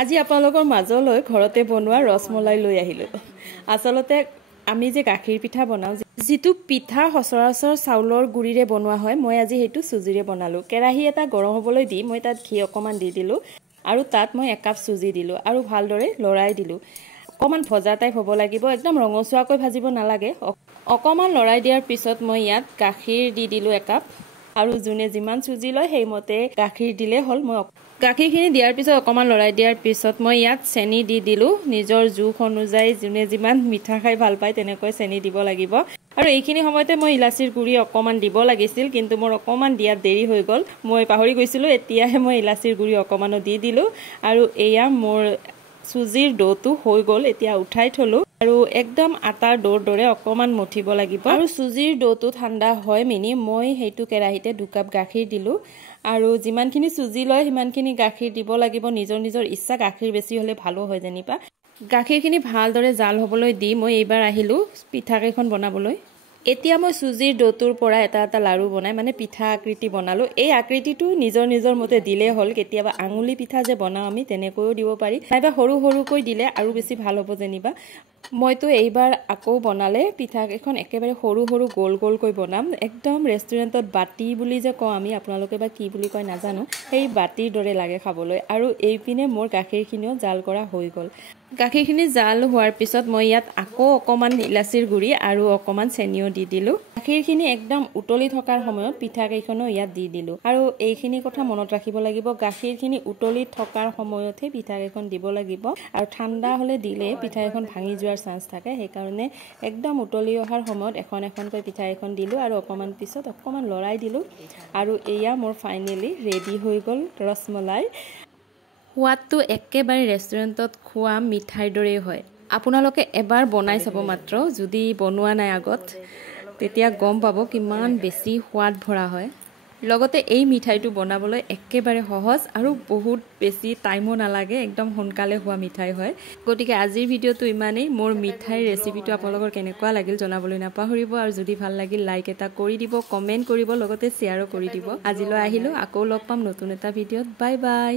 আজি আপোনালোকৰ মাজলৈ ঘৰতে বনোৱা ৰসমলাই লৈ আহিলো। আসলতে আমি যে গাখীৰ পিঠা বনাও, যেটো পিঠা সচৰাচৰ চাউলৰ গুড়িৰে বনোৱা হয়, মই আজি হেতু সুজিৰে বনালো। কেৰাহী এটা গৰম হ'বলৈ দি মই তাত ঘি অকমান দি দিলো আৰু তাত মই 1 কাপ সুজি দিলো আৰু ভালদৰে লৰাই দিলো। অকমান ভজা টাইপ হ'ব লাগিব, একদম ৰঙচুৱাকৈ ভাজিব নালাগে। অকমান লৰাই দিয়াৰ পিছত মই ইয়াত গাখীৰ দি দিলো 1 কাপ আৰু জুনে যিমান সুজি লয় সেইমতে গাখীৰ দিলে হল। মই গাখীৰখিনি দিয়াৰ পিছত অকমান লৰাই দিয়াৰ পিছত মই ইয়াত চেনি দি দিলো। নিজৰ জোখ অনুযায়ী জুনে যিমান মিঠা খাই ভাল পায় তেনেকৈ চেনি দিব লাগিব। আৰু এইখিনি সময়তে মই ইলাচিৰ গুড়ি অকমান দিব লাগিছিল, কিন্তু মোৰ অকমান দিয়াত দেৰি হৈ গল, মই পাহৰি গৈছিলো। এতিয়াহে মই ইলাচিৰ গুড়ি অকমানো দি দিলো আৰু এয়া মোৰ সুজিৰ ডোটো হৈ গল। এতিয়া উঠাই থলো আৰু একদম আটাৰ ডোৰ দৰে অকমান মঠিব লাগিব। আৰু সুজিৰ ডোটো ঠাণ্ডা হয় মিনি মই হেতু কেৰাহীতে 2 কাপ গাখীৰ দিলো আৰু যিমানখিনি সুজি লয় সিমানখিনি গাখীৰ দিব লাগিব। নিজৰ নিজৰ ইচ্ছা, গাখীৰ বেছি হলে ভালো হয় যেনিবা। গাখীৰখিনি ভালদৰে জাল হ'বলৈ দি মই এইবাৰ আহিলো পিঠা কেইখন বনাবলৈ। এতিয়া মই সুজিৰ ডোটোৰ পৰা এটা এটা লাৰু বনাই মানে পিঠা আকৃতি বনালো। এই আকৃতিটো নিজৰ নিজৰ মতে দিলে হল। কেতিয়াবা আঙুলি পিঠা যে বনাও আমি তেনেকৈও দিব পাৰি, নাইবা সৰু সৰুকৈ দিলে আৰু বেছি ভাল হ'ব যেনিবা। মইতো এইবাৰ আকৌ বনালে পিঠা কেইখন একেবাৰে সৰু সৰু গোল গোলকৈ বনাম। একদম ৰেষ্টুৰেণ্টত বাটি বুলি যে কওঁ আমি, আপোনালোকে বা কি বুলি কয় নাজানো, সেই বাটিৰ দৰে লাগে খাবলৈ। আৰু এইপিনে মোৰ গাখীৰখিনিও জাল কৰা হৈ গল। গাখীৰখিনি জাল হোৱাৰ পিছত মই ইয়াত আকৌ অকমান ইলাচিৰ গুড়ি আৰু অকমান চেনিও দি দিলো। গাখীৰখিনি একদম উতলি থকাৰ সময়ত পিঠা কেইখনো ইয়াত দি দিলো। আৰু এইখিনি কথা মনত ৰাখিব লাগিব, গাখীৰখিনি উতলি থকাৰ সময়তহে পিঠা কেইখন দিব লাগিব। আৰু ঠাণ্ডা হলে দিলে পিঠা এখন ভাঙি যোৱাৰ চান্স থাকে, সেইকাৰণে একদম উতলি অহাৰ সময়ত এখন এখনকৈ পিঠা এখন দিলো আৰু অকমান পিছত অকমান লৰাই দিলো। আৰু এয়া মোৰ ফাইনেলি ৰেডি হৈ গল ৰসমলাই। সোৱাদটো একেবাৰে ৰেষ্টুৰেণ্টত খোৱা মিঠাইৰ দৰেই হয়। আপোনালোকে এবাৰ বনাই চাব মাত্ৰ, যদি বনোৱা নাই আগত, তেতিয়া গম পাব কিমান বেছি সোৱাদ ভৰা হয়। লগতে এই মিঠাইটো বনাবলৈ একেবাৰে সহজ আৰু বহুত বেছি টাইমো নালাগে, একদম সোনকালে হোৱা মিঠাই হয়। গতিকে আজিৰ ভিডিঅ'টো ইমানেই। মোৰ মিঠাইৰ ৰেচিপিটো আপোনালোকৰ কেনেকুৱা লাগিল জনাবলৈ নাপাহৰিব। আৰু যদি ভাল লাগিল লাইক এটা কৰি দিব, কমেণ্ট কৰিব, লগতে শ্বেয়াৰো কৰি দিব। আজিলৈ আহিলো, আকৌ লগ পাম নতুন এটা ভিডিঅ'ত। Bye bye.